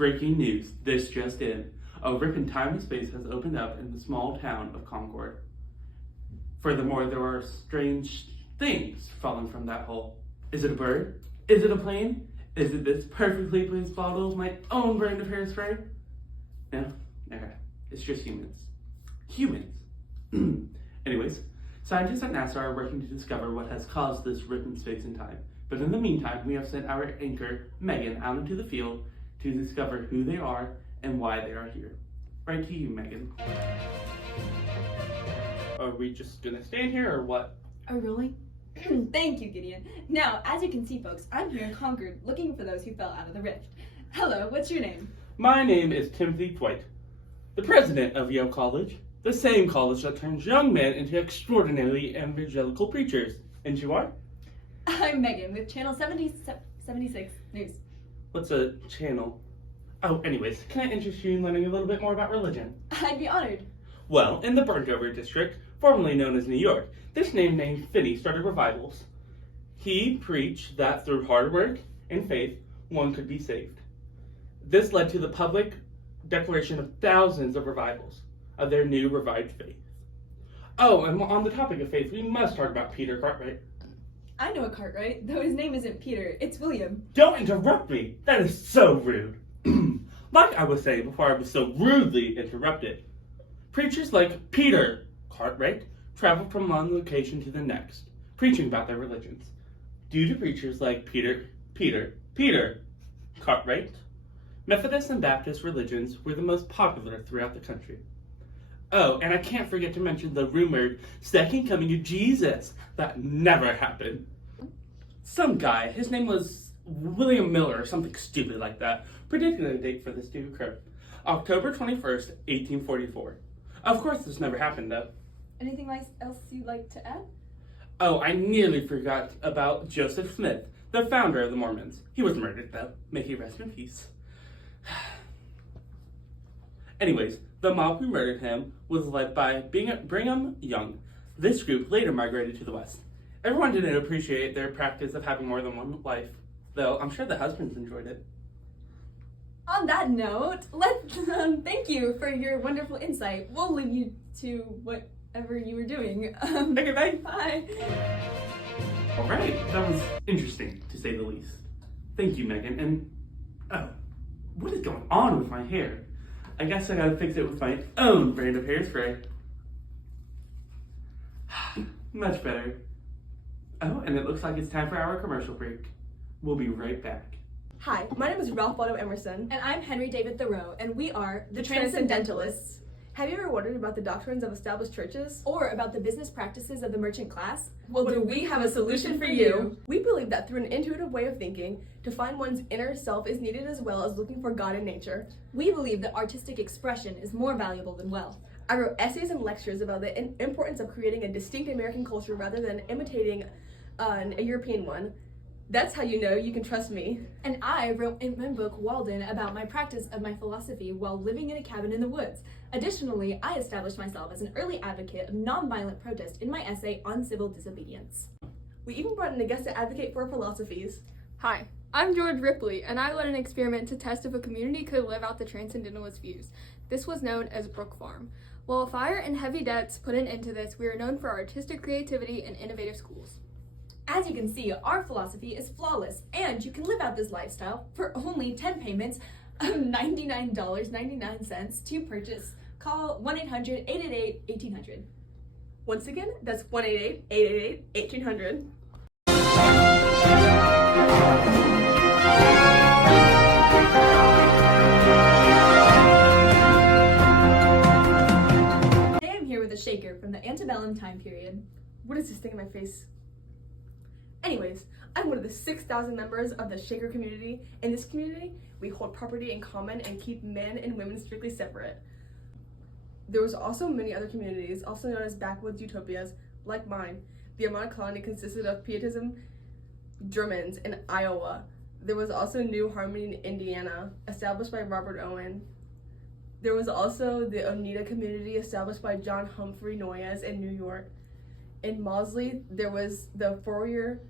Breaking news, this just in. A rip in time and space has opened up in the small town of Concord. Furthermore, there are strange things falling from that hole. Is it a bird? Is it a plane? Is it this perfectly placed bottle of my own brand of hairspray? No, it's just humans. Humans. Anyways, scientists at NASA are working to discover what has caused this rip in space and time. But in the meantime, we have sent our anchor, Megan, out into the field to discover who they are and why they are here. Right to you, Megan. Are we just gonna stand here or what? Oh, really? Thank you, Gideon. Now, as you can see, folks, I'm here in Concord looking for those who fell out of the rift. Hello, what's your name? My name is Timothy Dwight, the president of Yale College, the same college that turns young men into extraordinarily evangelical preachers. And you are? I'm Megan with Channel 76 News. What's a channel? Oh, anyways, can I interest you in learning a little bit more about religion? I'd be honored. Well, in the Burnt-Over District, formerly known as New York, this man named Finney started revivals. He preached that through hard work and faith, one could be saved. This led to the public declaration of thousands of revivals of their new revived faith. Oh, and on the topic of faith, we must talk about Peter Cartwright. I know a Cartwright, though his name isn't Peter, it's William. Don't interrupt me! That is so rude. Like I was saying before I was so rudely interrupted, preachers like Peter Cartwright travel from one location to the next, preaching about their religions. Due to preachers like Peter Cartwright, Methodist and Baptist religions were the most popular throughout the country. Oh, and I can't forget to mention the rumored second coming of Jesus. That never happened. Some guy, his name was William Miller or something stupid like that, predicted a date for this to occur. October 21st, 1844. Of course this never happened though. Anything else you'd like to add? Oh, I nearly forgot about Joseph Smith, the founder of the Mormons. He was murdered though. May he rest in peace. Anyways, the mob who murdered him was led by Brigham Young. This group later migrated to the West. Everyone didn't appreciate their practice of having more than one wife, though I'm sure the husbands enjoyed it. On that note, let's thank you for your wonderful insight. We'll leave you to whatever you were doing. Okay, bye. Bye. All right, that was interesting to say the least. Thank you, Megan. And oh, what is going on with my hair? I guess I gotta fix it with my own brand of hairspray. Much better. Oh, and it looks like it's time for our commercial break. We'll be right back. Hi, my name is Ralph Otto Emerson. And I'm Henry David Thoreau, and we are The Transcendentalists. Have you ever wondered about the doctrines of established churches? Or about the business practices of the merchant class? Well, do we have a solution for you? We believe that through an intuitive way of thinking, to find one's inner self is needed as well as looking for God in nature. We believe that artistic expression is more valuable than wealth. I wrote essays and lectures about the importance of creating a distinct American culture rather than imitating a European one. That's how you know you can trust me. And I wrote in my book, Walden, about my practice of my philosophy while living in a cabin in the woods. Additionally, I established myself as an early advocate of nonviolent protest in my essay on civil disobedience. We even brought in a guest to advocate for our philosophies. Hi, I'm George Ripley, and I led an experiment to test if a community could live out the Transcendentalist views. This was known as Brook Farm. While fire and heavy debts put an end to this, we are known for our artistic creativity and innovative schools. As you can see, our philosophy is flawless, and you can live out this lifestyle for only 10 payments of $99.99 to purchase. Call 1-800-888-1800. Once again, that's 1-888-888-1800. Today I'm here with a shaker from the antebellum time period. What is this thing in my face? Anyways, I'm one of the 6,000 members of the Shaker community. In this community, we hold property in common and keep men and women strictly separate. There was also many other communities, also known as backwoods utopias, like mine. The Armada colony consisted of Pietism Germans in Iowa. There was also New Harmony in Indiana, established by Robert Owen. There was also the Oneida community, established by John Humphrey Noyes in New York. In Mosley, there was the Fourier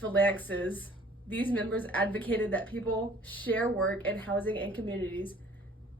Phalanxes, These members advocated that people share work and housing and communities.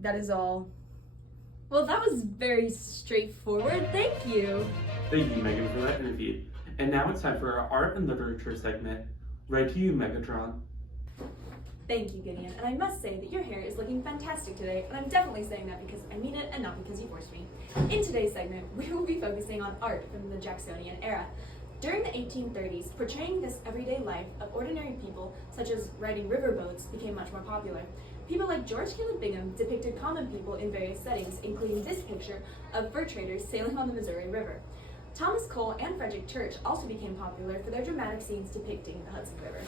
That is all. Well, that was very straightforward. Thank you. Thank you, Megan, for that interview. And now it's time for our art and literature segment. Right to you, Megatron. Thank you, Gideon. And I must say that your hair is looking fantastic today, and I'm definitely saying that because I mean it and not because you forced me. In today's segment, we will be focusing on art from the Jacksonian era. During the 1830s, portraying this everyday life of ordinary people, such as riding riverboats, became much more popular. People like George Caleb Bingham depicted common people in various settings, including this picture of fur traders sailing on the Missouri River. Thomas Cole and Frederick Church also became popular for their dramatic scenes depicting the Hudson River.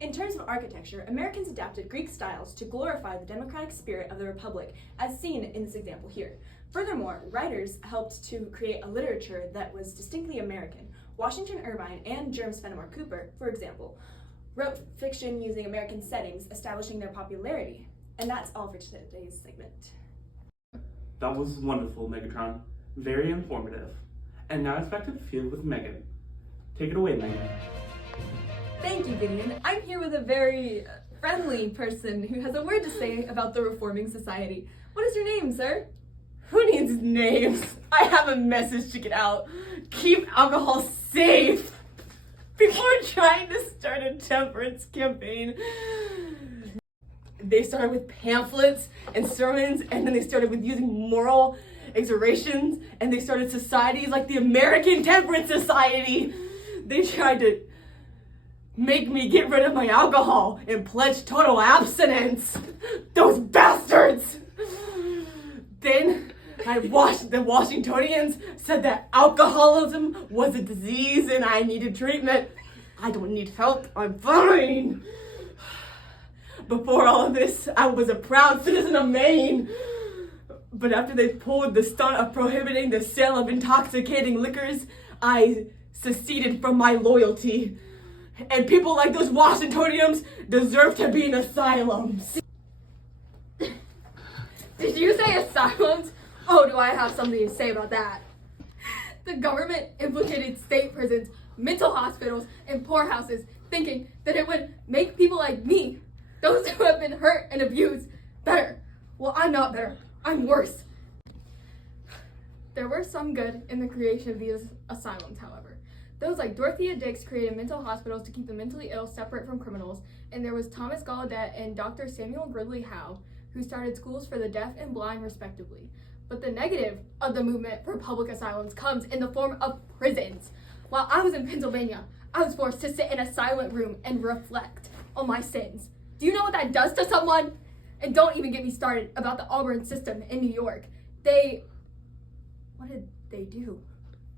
In terms of architecture, Americans adapted Greek styles to glorify the democratic spirit of the Republic, as seen in this example here. Furthermore, writers helped to create a literature that was distinctly American. Washington Irvine and James Fenimore Cooper, for example, wrote fiction using American settings, establishing their popularity. And that's all for today's segment. That was wonderful, Megatron. Very informative. And now it's back to the field with Megan. Take it away, Megan. Thank you, Gideon. I'm here with a very friendly person who has a word to say about the Reforming Society. What is your name, sir? Who needs names? I have a message to get out. Keep alcohol safe. Before trying to start a temperance campaign, they started with pamphlets and sermons, and then they started with using moral exhortations, and they started societies like the American Temperance Society. They tried to make me get rid of my alcohol and pledge total abstinence. Those bastards! Then the Washingtonians said that alcoholism was a disease and I needed treatment. I don't need help, I'm fine. Before all of this, I was a proud citizen of Maine. But after they pulled the stunt of prohibiting the sale of intoxicating liquors, I seceded from my loyalty. And people like those Washingtonians deserve to be in asylums. Did you say asylums? Oh, do I have something to say about that? The government implicated state prisons, mental hospitals, and poorhouses, thinking that it would make people like me, those who have been hurt and abused, better. Well, I'm not better. I'm worse. There were some good in the creation of these asylums, however. Those like Dorothea Dix created mental hospitals to keep the mentally ill separate from criminals, and there was Thomas Gallaudet and Dr. Samuel Gridley Howe, who started schools for the deaf and blind, respectively. But the negative of the movement for public asylums comes in the form of prisons. While I was in Pennsylvania, I was forced to sit in a silent room and reflect on my sins. Do you know what that does to someone? And don't even get me started about the Auburn system in New York. What did they do?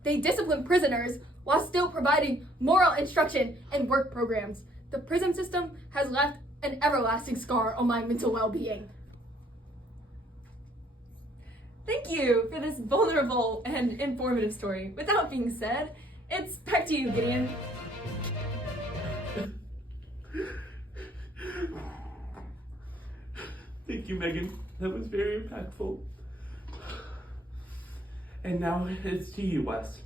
They discipline prisoners while still providing moral instruction and work programs. The prison system has left an everlasting scar on my mental well-being. Thank you for this vulnerable and informative story. With that being said, it's back to you, Gideon. Thank you, Megan. That was very impactful. And now it's to you, Wes,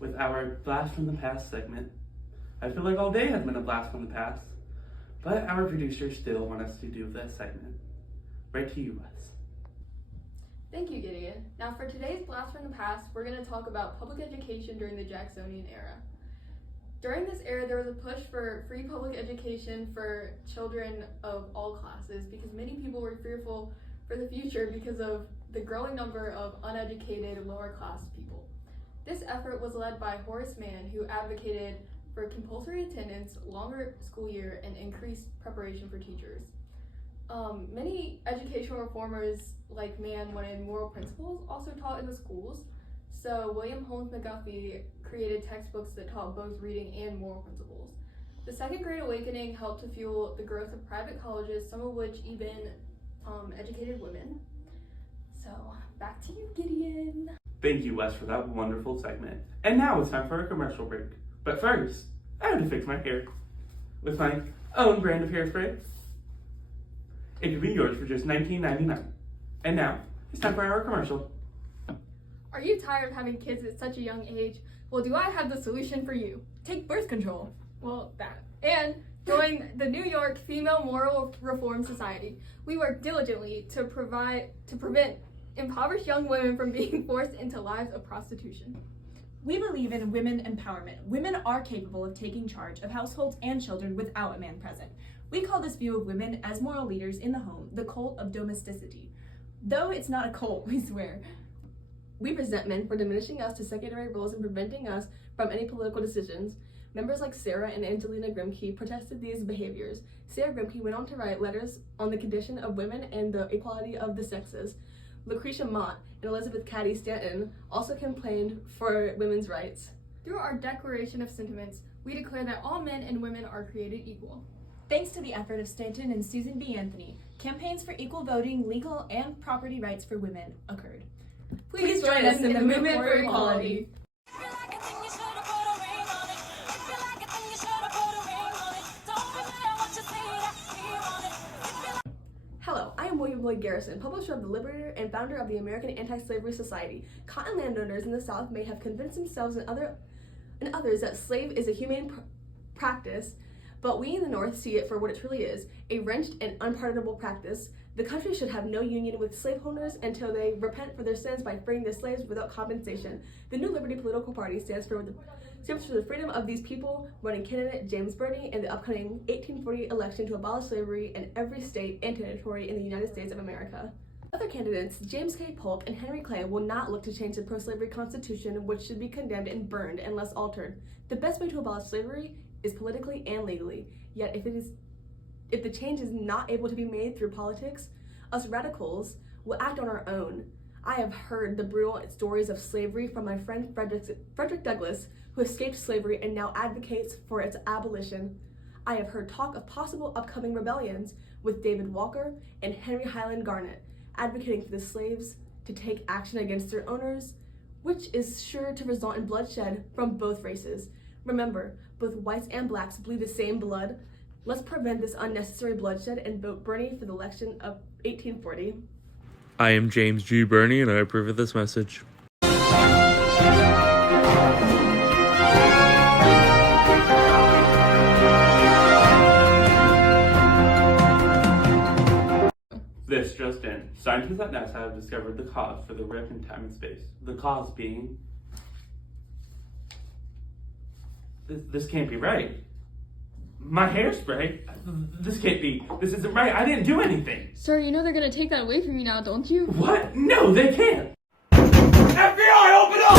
with our Blast from the Past segment. I feel like all day has been a blast from the past, but our producers still want us to do this segment. Right to you, Wes. Thank you, Gideon. Now for today's Blast from the Past, we're going to talk about public education during the Jacksonian era. During this era, there was a push for free public education for children of all classes because many people were fearful for the future because of the growing number of uneducated lower class people. This effort was led by Horace Mann, who advocated for compulsory attendance, longer school year, and increased preparation for teachers. Many educational reformers like Mann wanted moral principles also taught in the schools. So William Holmes McGuffey created textbooks that taught both reading and moral principles. The Second Great Awakening helped to fuel the growth of private colleges, some of which even educated women. So back to you, Gideon. Thank you, Wes, for that wonderful segment. And now it's time for a commercial break. But first, I have to fix my hair with my own brand of hairspray. It could be yours for just $19.99. And now, it's time for our commercial. Are you tired of having kids at such a young age? Well, do I have the solution for you? Take birth control. Well, that. And joined the New York Female Moral Reform Society. We work diligently to prevent impoverished young women from being forced into lives of prostitution. We believe in women empowerment. Women are capable of taking charge of households and children without a man present. We call this view of women as moral leaders in the home the cult of domesticity. Though it's not a cult, we swear. We resent men for diminishing us to secondary roles and preventing us from any political decisions. Members like Sarah and Angelina Grimke protested these behaviors. Sarah Grimke went on to write letters on the condition of women and the equality of the sexes. Lucretia Mott and Elizabeth Cady Stanton also campaigned for women's rights. Through our Declaration of Sentiments, we declare that all men and women are created equal. Thanks to the effort of Stanton and Susan B. Anthony, campaigns for equal voting, legal, and property rights for women occurred. Please join us in the movement for equality. Hello, I am William Lloyd Garrison, publisher of The Liberator and founder of the American Anti-Slavery Society. Cotton landowners in the South may have convinced themselves and others that slave is a humane practice, but we in the North see it for what it truly is, a wrenched and unpardonable practice. The country should have no union with slaveholders until they repent for their sins by freeing their slaves without compensation. The New Liberty political party stands for the freedom of these people, running candidate James Burney in the upcoming 1840 election to abolish slavery in every state and territory in the United States of America. Other candidates, James K. Polk and Henry Clay, will not look to change the pro-slavery constitution, which should be condemned and burned unless altered. The best way to abolish slavery is politically and legally. Yet if the change is not able to be made through politics, us radicals will act on our own. I have heard the brutal stories of slavery from my friend Frederick Douglass, who escaped slavery and now advocates for its abolition. I have heard talk of possible upcoming rebellions with David Walker and Henry Highland Garnet, advocating for the slaves to take action against their owners, which is sure to result in bloodshed from both races. Remember, both whites and blacks bleed the same blood. Let's prevent this unnecessary bloodshed and vote Burney for the election of 1840. I am James G. Burney, and I approve of this message. This just in. Scientists at NASA have discovered the cause for the rip in time and space. The cause being... This can't be right. My hairspray? This can't be. This isn't right. I didn't do anything. Sir, you know they're gonna take that away from you now, don't you? What? No, they can't. FBI, open up!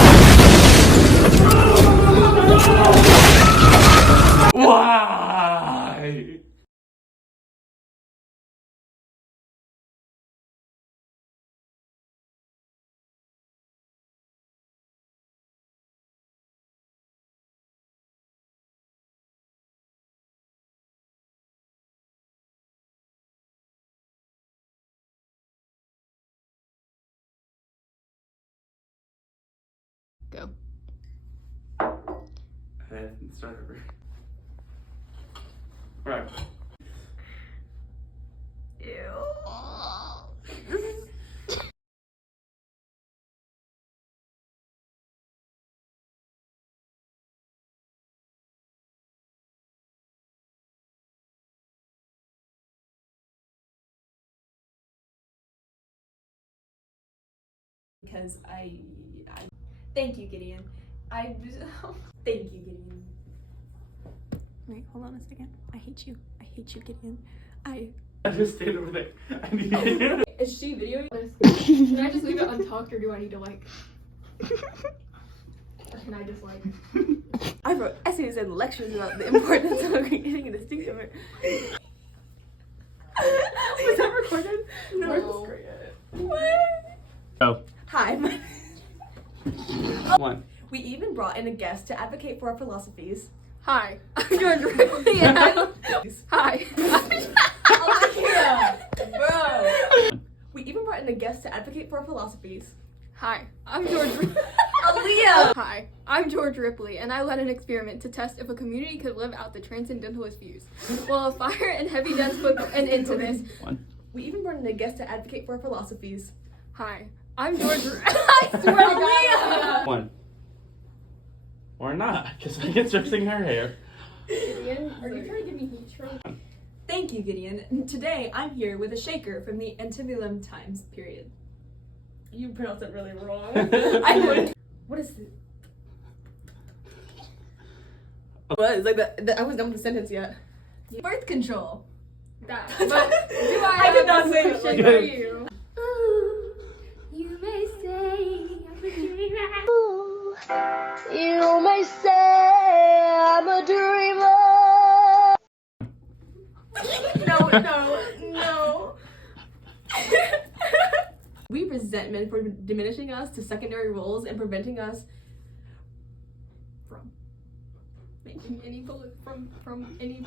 Why? Go. Start over. Right. Because I thank you, Gideon. Thank you, Gideon. Wait, hold on a second. I hate you. I hate you, Gideon. I just stayed over there. I need to hear it. Is she videoing? Can I just leave it untucked, or do I need to like? Or can I just like? I wrote essays and lectures about the importance of creating a distinction. Was that recorded? No. What? Oh. Hi. One. We even brought in a guest to advocate for our philosophies. Hi, I'm George Ripley, and hi. Bro. We even brought in a guest to advocate for our philosophies. Hi, I'm George Ripley. Aaliyah! Hi, I'm George Ripley, and I led an experiment to test if a community could live out the transcendentalist views. Well, a fire and heavy deaths put an end to this. One. We even brought in a guest to advocate for our philosophies. Hi, I'm George I swear to God. One. Or not, because I get dressing her hair. Gideon, are you trying to give me heat stroke? Thank you, Gideon. Today I'm here with a shaker from the Antebellum times period. You pronounced it really wrong. I would. What is it? What? It's like I wasn't done with the sentence yet. Birth control. That. But do I I could have not a say it solution like for that. you? You may say I'm a dreamer. No. We resent men for diminishing us to secondary roles and preventing us from Making any from any